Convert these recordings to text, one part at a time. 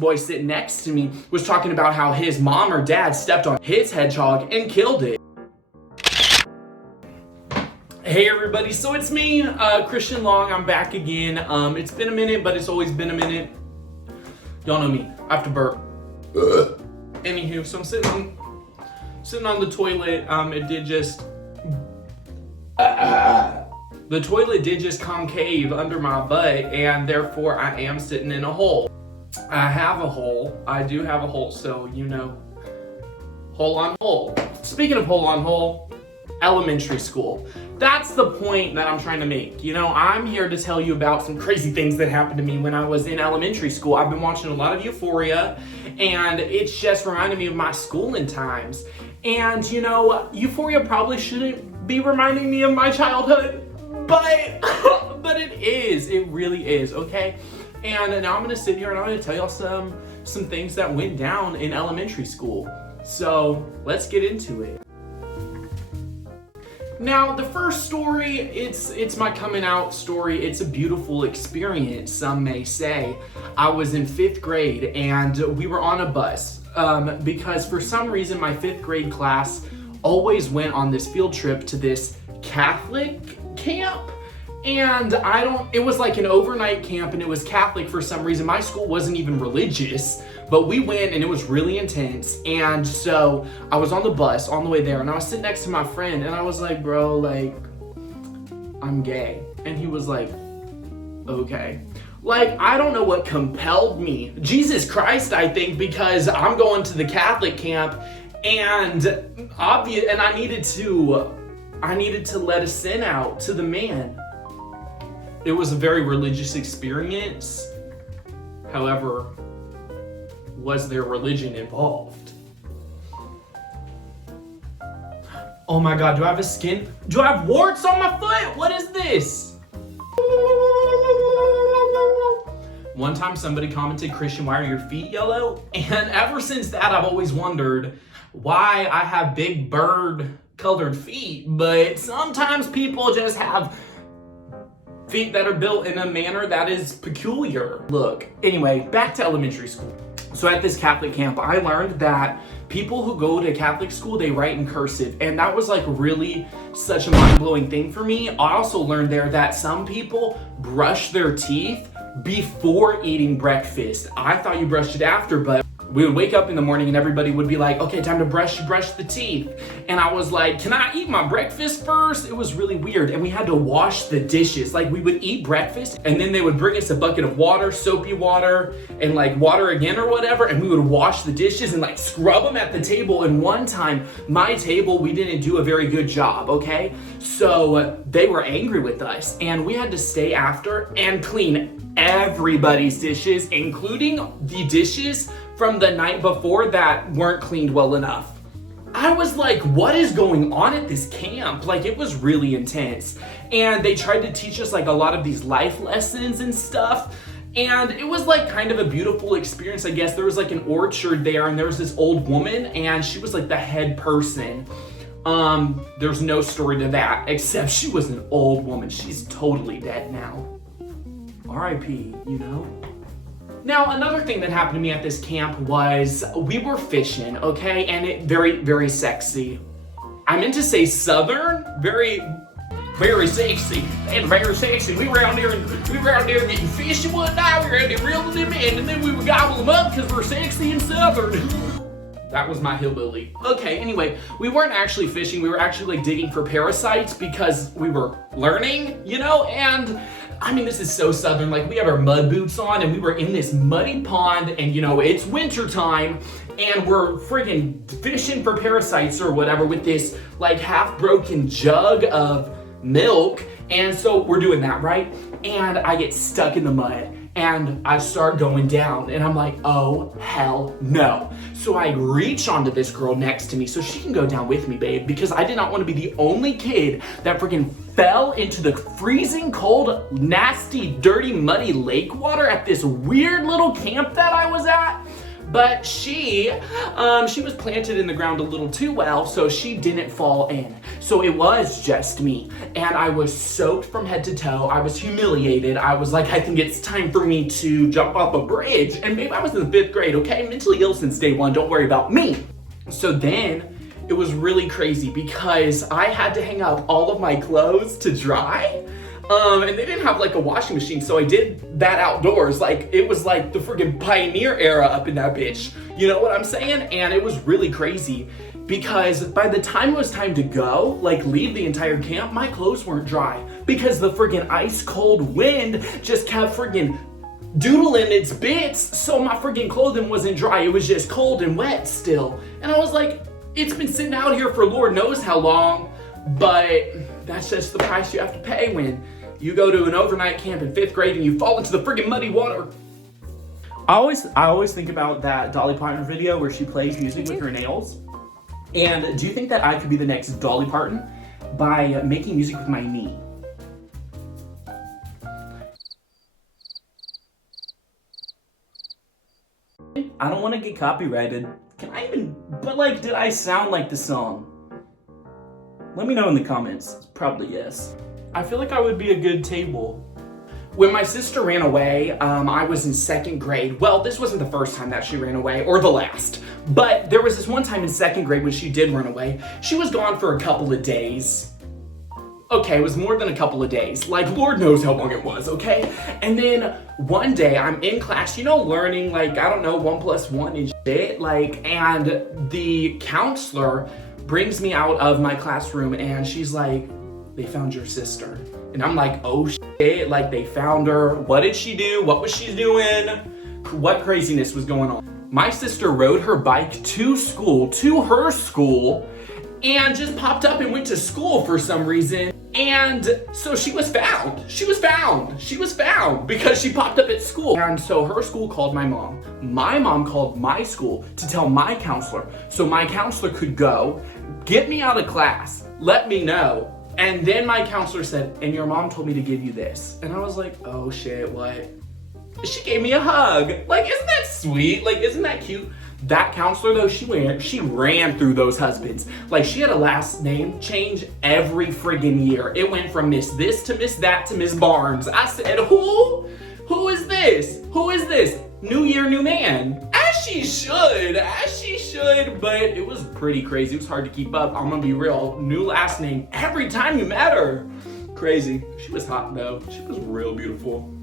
boy sitting next to me was talking about how his mom or dad stepped on his hedgehog and killed it. Hey everybody, so it's me, Christian Long. I'm back again. It's been a minute, but it's always been a minute. Y'all know me. I have to burp. Anywho, so I'm sitting on the toilet. The toilet did just concave under my butt, and therefore I am sitting in a hole. I have a hole. I do have a hole, so you know, hole on hole. Speaking of hole on hole, elementary school. That's the point that I'm trying to make. You know, I'm here to tell you about some crazy things that happened to me when I was in elementary school. I've been watching a lot of Euphoria, and it's just reminded me of my schooling times. And you know, Euphoria probably shouldn't be reminding me of my childhood, but it is. It really is, okay? And now I'm gonna sit here and I'm gonna tell y'all some things that went down in elementary school. So let's get into it. Now, the first story, it's my coming out story. It's a beautiful experience, some may say. I was in 5th grade and we were on a bus because for some reason my 5th grade class always went on this field trip to this Catholic camp. And it was like an overnight camp and it was Catholic for some reason. My school wasn't even religious, but we went and it was really intense. And so I was on the bus on the way there and I was sitting next to my friend and I was like, bro, like, I'm gay. And he was like, okay. Like, I don't know what compelled me. Jesus Christ, I think, because I'm going to the Catholic camp and I needed to let a sin out to the man. It was a very religious experience. However, was there religion involved? Oh my God, do I have warts on my foot? What is this? One time somebody commented, Christian, why are your feet yellow? And ever since that, I've always wondered why I have big bird colored feet, but sometimes people just have feet that are built in a manner that is peculiar. Look, anyway, back to elementary school. So at this Catholic camp, I learned that people who go to Catholic school, they write in cursive. And that was like really such a mind-blowing thing for me. I also learned there that some people brush their teeth before eating breakfast. I thought you brushed it after, but we would wake up in the morning and everybody would be like, okay, time to brush the teeth. And I was like, can I eat my breakfast first? It was really weird. And we had to wash the dishes. Like we would eat breakfast and then they would bring us a bucket of water, soapy water, and like water again or whatever. And we would wash the dishes and like scrub them at the table. And one time, my table, we didn't do a very good job, okay? So they were angry with us and we had to stay after and clean everybody's dishes, including the dishes from the night before that weren't cleaned well enough. I was like, what is going on at this camp? Like, it was really intense. And they tried to teach us like a lot of these life lessons and stuff. And it was like kind of a beautiful experience, I guess. There was like an orchard there and there was this old woman and she was like the head person. There's no story to that, except she was an old woman. She's totally dead now. R.I.P., you know? Now, another thing that happened to me at this camp was we were fishing, okay? And it very, very sexy. I meant to say southern, very, very sexy. And very sexy. We were out there getting fish and whatnot. We were out there reeling them in, and then we would gobble them up because we're sexy and southern. That was my hillbilly. Okay, anyway, we weren't actually fishing. We were actually like digging for parasites because we were learning, you know? And I mean, this is so southern. Like, we have our mud boots on and we were in this muddy pond and, you know, it's winter time and we're freaking fishing for parasites or whatever with this like half-broken jug of milk. And so we're doing that, right? And I get stuck in the mud and I start going down and I'm like, oh, hell no. So I reach onto this girl next to me so she can go down with me, babe, because I did not want to be the only kid that freaking fell into the freezing cold, nasty, dirty, muddy lake water at this weird little camp that I was at. But she was planted in the ground a little too well, so she didn't fall in. So it was just me. And I was soaked from head to toe. I was humiliated. I was like, I think it's time for me to jump off a bridge. And maybe I was in the 5th grade, okay? Mentally ill since day one, don't worry about me. So then it was really crazy because I had to hang up all of my clothes to dry. And they didn't have like a washing machine, so I did that outdoors. Like, it was like the freaking pioneer era up in that bitch. You know what I'm saying? And it was really crazy because by the time it was time to go, like leave the entire camp, my clothes weren't dry because the freaking ice cold wind just kept freaking doodling its bits, so my freaking clothing wasn't dry. It was just cold and wet still. And I was like, it's been sitting out here for Lord knows how long, but that's just the price you have to pay when you go to an overnight camp in 5th grade and you fall into the friggin' muddy water. I always think about that Dolly Parton video where she plays music with her nails. And do you think that I could be the next Dolly Parton by making music with my knee? I don't want to get copyrighted. Can I even, but like, did I sound like the song? Let me know in the comments. Probably yes. I feel like I would be a good table. When my sister ran away, I was in 2nd grade. Well, this wasn't the first time that she ran away, or the last. But there was this one time in 2nd grade when she did run away. She was gone for a couple of days. Okay, it was more than a couple of days. Like, Lord knows how long it was, okay? And then one day I'm in class, you know, learning, like, I don't know, 1 + 1 and shit. Like, and the counselor brings me out of my classroom and she's like, they found your sister. And I'm like, oh shit, like they found her. What did she do? What was she doing? What craziness was going on? My sister rode her bike to school, to her school, and just popped up and went to school for some reason. And so she was found. She was found because she popped up at school. And so her school called my mom. My mom called my school to tell my counselor. So my counselor could go, get me out of class, let me know. And then my counselor said, and your mom told me to give you this. And I was like, oh shit, what? She gave me a hug. Like, isn't that sweet? Like, isn't that cute? That counselor though, she ran through those husbands. Like, she had a last name change every friggin' year. It went from Miss this to Miss that to Miss Barnes. I said, who? Who is this? Who is this? New year, new man. As she should, but it was pretty crazy. It was hard to keep up. I'm gonna be real. New last name every time you met her. Crazy. She was hot though. She was real beautiful.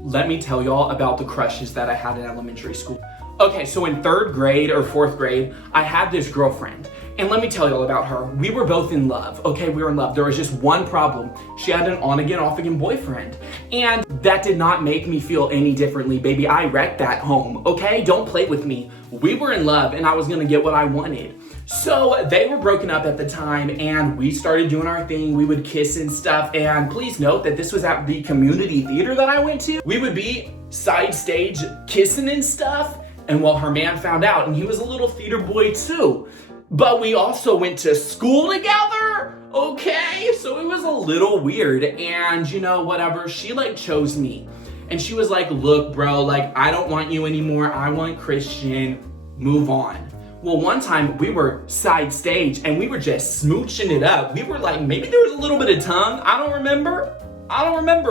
Let me tell y'all about the crushes that I had in elementary school. Okay, so in 3rd grade or 4th grade, I had this girlfriend. And let me tell y'all about her. We were both in love, okay? We were in love. There was just one problem. She had an on-again, off-again boyfriend. And that did not make me feel any differently, baby. I wrecked that home, okay? Don't play with me. We were in love and I was gonna get what I wanted. So they were broken up at the time and we started doing our thing. We would kiss and stuff. And please note that this was at the community theater that I went to. We would be side stage kissing and stuff. And well, her man found out and he was a little theater boy too. But we also went to school together, okay? So it was a little weird and you know, whatever, she like chose me. And she was like, look bro, like I don't want you anymore. I want Christian, move on. Well, one time we were side stage and we were just smooching it up. We were like, maybe there was a little bit of tongue. I don't remember,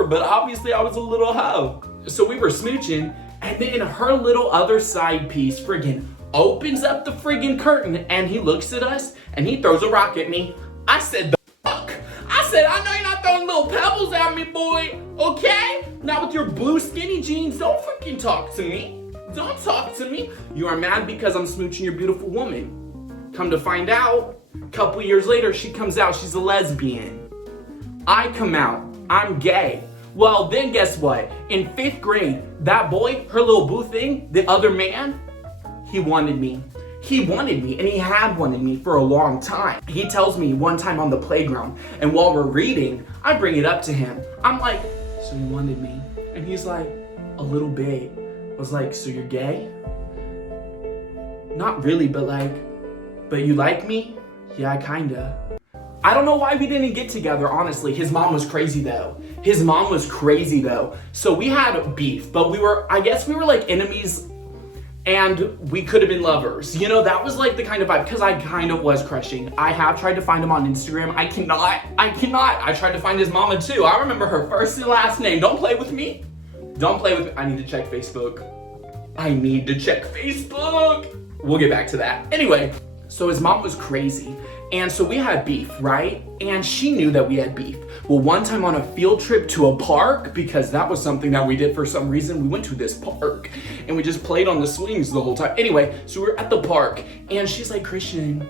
but obviously I was a little hoe. So we were smooching and then her little other side piece friggin' opens up the friggin' curtain and he looks at us and he throws a rock at me. I said, the fuck? I said, I know you're not throwing little pebbles at me, boy, okay? Not with your blue skinny jeans. Don't freaking talk to me. Don't talk to me. You are mad because I'm smooching your beautiful woman. Come to find out, a couple years later, she comes out, she's a lesbian. I come out, I'm gay. Well, then guess what? In 5th grade, that boy, her little boo thing, the other man, he wanted me. He wanted me, and he had wanted me for a long time. He tells me one time on the playground, and while we're reading, I bring it up to him. I'm like, so you wanted me? And he's like, a little bit. I was like, so you're gay? Not really, but you like me? Yeah, kinda. I don't know why we didn't get together, honestly. His mom was crazy though. So we had beef, but I guess we were like enemies. and we could have been lovers. You know, that was like the kind of vibe, because I kind of was crushing. I have tried to find him on Instagram. I cannot. I tried to find his mama too. I remember her first and last name. Don't play with me. Don't play with me. I need to check Facebook. We'll get back to that. Anyway, so his mom was crazy. And so we had beef, right? And she knew that we had beef. Well, one time on a field trip to a park, because that was something that we did for some reason, we went to this park and we just played on the swings the whole time. Anyway, so we were at the park and she's like, Christian,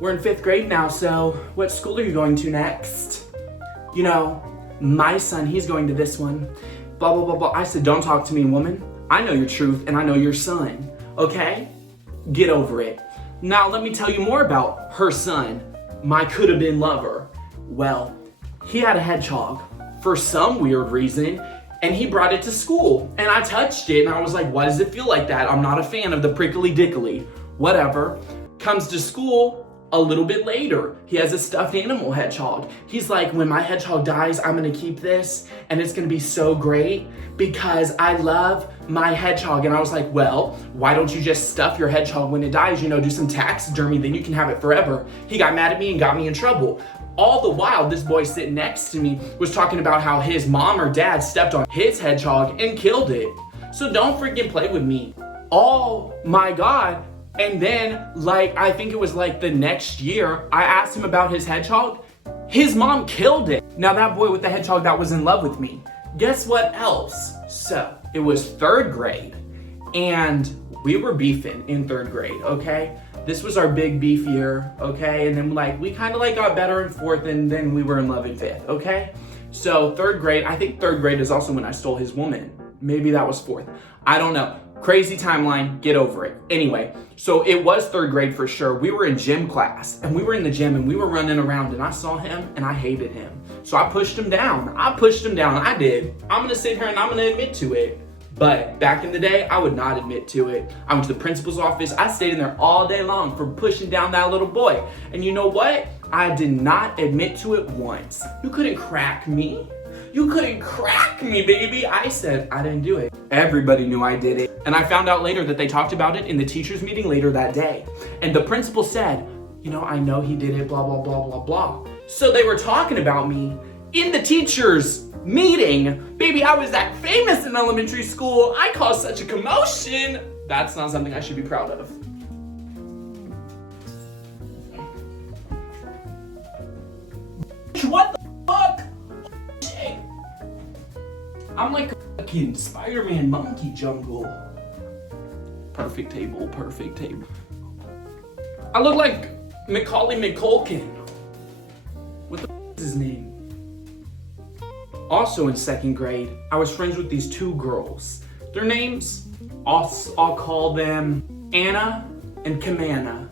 we're in 5th grade now, so what school are you going to next? You know, my son, he's going to this one. Blah, blah, blah, blah. I said, don't talk to me, woman. I know your truth and I know your son, okay? Get over it. Now, let me tell you more about her son, my could-have-been lover. Well, he had a hedgehog for some weird reason, and he brought it to school. And I touched it, and I was like, why does it feel like that? I'm not a fan of the prickly dickly. Whatever. Comes to school a little bit later. He has a stuffed animal hedgehog. He's like, when my hedgehog dies, I'm gonna keep this, and it's gonna be so great because I love my hedgehog. And I was like, well, why don't you just stuff your hedgehog when it dies, you know, do some taxidermy, then you can have it forever. He got mad at me and got me in trouble. All the while, this boy sitting next to me was talking about how his mom or dad stepped on his hedgehog and killed it. So don't freaking play with me. Oh my God. And then, like, I think it was like the next year, I asked him about his hedgehog. His mom killed it. Now that boy with the hedgehog that was in love with me, guess what else? So it was 3rd grade and we were beefing in 3rd grade, okay? This was our big beef year, okay? And then like, we kind of like got better in 4th and then we were in love in 5th, okay? So 3rd grade, I think 3rd grade is also when I stole his woman. Maybe that was 4th. I don't know. Crazy timeline, get over it. Anyway, so it was 3rd grade for sure. We were in gym class and we were in the gym and we were running around and I saw him and I hated him. So I pushed him down. I did. I'm gonna sit here and I'm gonna admit to it. But back in the day, I would not admit to it. I went to the principal's office. I stayed in there all day long for pushing down that little boy. And you know what? I did not admit to it once. You couldn't crack me. You couldn't crack me, baby. I said I didn't do it. Everybody knew I did it. And I found out later that they talked about it in the teacher's meeting later that day. And the principal said, you know, I know he did it, blah, blah, blah, blah, blah. So they were talking about me in the teacher's meeting. Baby, I was that famous in elementary school. I caused such a commotion. That's not something I should be proud of. What the fuck? I'm like a fucking Spider-Man monkey jungle. Perfect table, perfect table. I look like Macaulay Culkin. What the f is his name? Also in 2nd grade, I was friends with these 2 girls. Their names, I'll call them Anna and Kamana.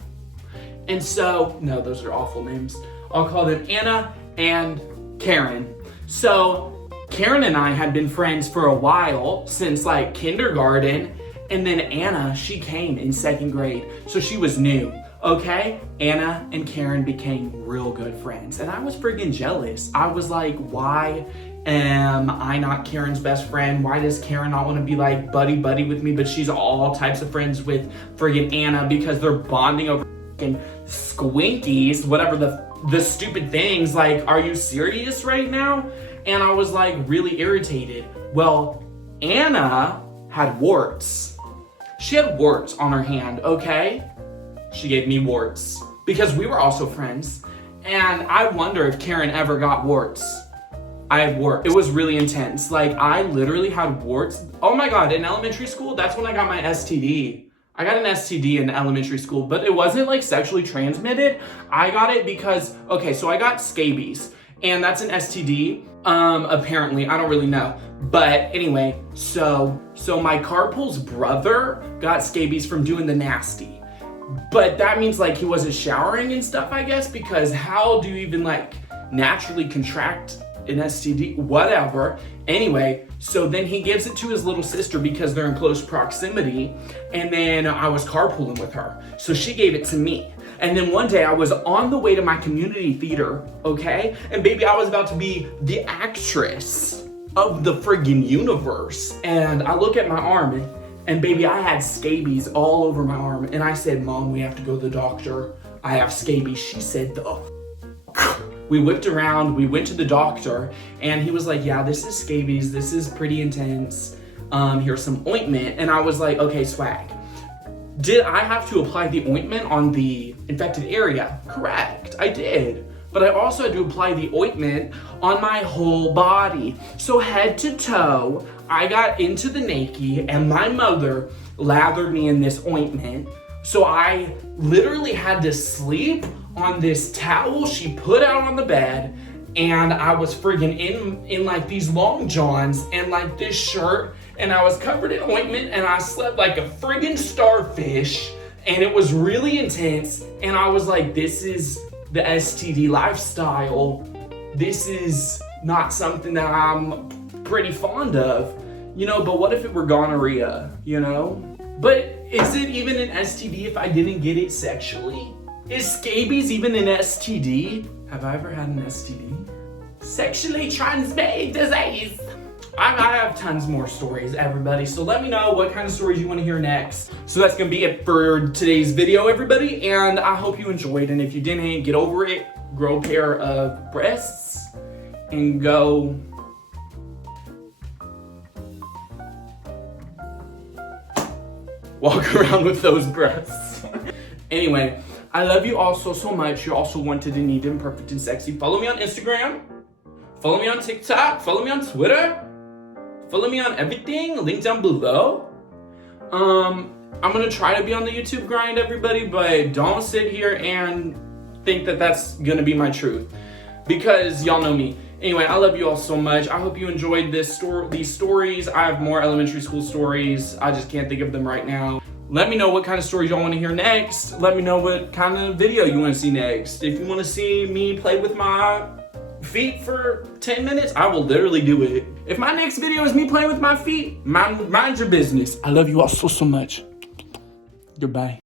And so, no, those are awful names. I'll call them Anna and Karen. So, Karen and I had been friends for a while, since like kindergarten, and then Anna, she came in 2nd grade, so she was new, okay? Anna and Karen became real good friends, and I was friggin' jealous. I was like, why am I not Karen's best friend? Why does Karen not want to be like buddy with me, but she's all types of friends with friggin' Anna because they're bonding over friggin' squinkies, whatever the stupid things. Like, are you serious right now? And I was like really irritated. Well, Anna had warts. She had warts on her hand, okay? She gave me warts because we were also friends. And I wonder if Karen ever got warts. I had warts. It was really intense. Like, I literally had warts. Oh my God, in elementary school, that's when I got my STD. I got an STD in elementary school, but it wasn't like sexually transmitted. I got it because, okay, so I got scabies, and that's an STD. Apparently, I don't really know. But anyway, so my carpool's brother got scabies from doing the nasty. But that means like he wasn't showering and stuff, I guess, because how do you even like naturally contract an STD? Whatever. Anyway, so then he gives it to his little sister because they're in close proximity. And then I was carpooling with her. So she gave it to me. And then one day I was on the way to my community theater, okay? And baby, I was about to be the actress of the friggin' universe. And I look at my arm And baby, I had scabies all over my arm. And I said, Mom, we have to go to the doctor. I have scabies. She said, we whipped around, we went to the doctor, and he was like, yeah, this is scabies. This is pretty intense. Here's some ointment. And I was like, okay, swag. Did I have to apply the ointment on the infected area? Correct, I did. But I also had to apply the ointment on my whole body. So head to toe, I got into the Nike and my mother lathered me in this ointment. So I literally had to sleep on this towel she put out on the bed, and I was friggin' in like these long johns and like this shirt, and I was covered in ointment, and I slept like a friggin' starfish, and it was really intense. And I was like, this is the STD lifestyle. This is not something that I'm pretty fond of, you know, but what if it were gonorrhea, you know? But is it even an STD if I didn't get it sexually? Is scabies even an STD? Have I ever had an STD? Sexually transmitted disease. I have tons more stories, everybody. So let me know what kind of stories you want to hear next. So that's going to be it for today's video, everybody. And I hope you enjoyed. And if you didn't, get over it. Grow a pair of breasts and go walk around with those breasts. Anyway, I love you all so much. You're also wanted and needed and perfect and sexy. Follow me on Instagram. Follow me on TikTok. Follow me on Twitter. Follow me on everything. Link down below. I'm gonna try to be on the YouTube grind, everybody, but don't sit here and think that that's gonna be my truth, because y'all know me. Anyway, I love you all so much. I hope you enjoyed these stories. I have more elementary school stories. I just can't think of them right now. Let me know what kind of stories y'all want to hear next. Let me know what kind of video you want to see next. If you want to see me play with my feet for 10 minutes, I will literally do it. If my next video is me playing with my feet, mind your business. I love you all so much. Goodbye.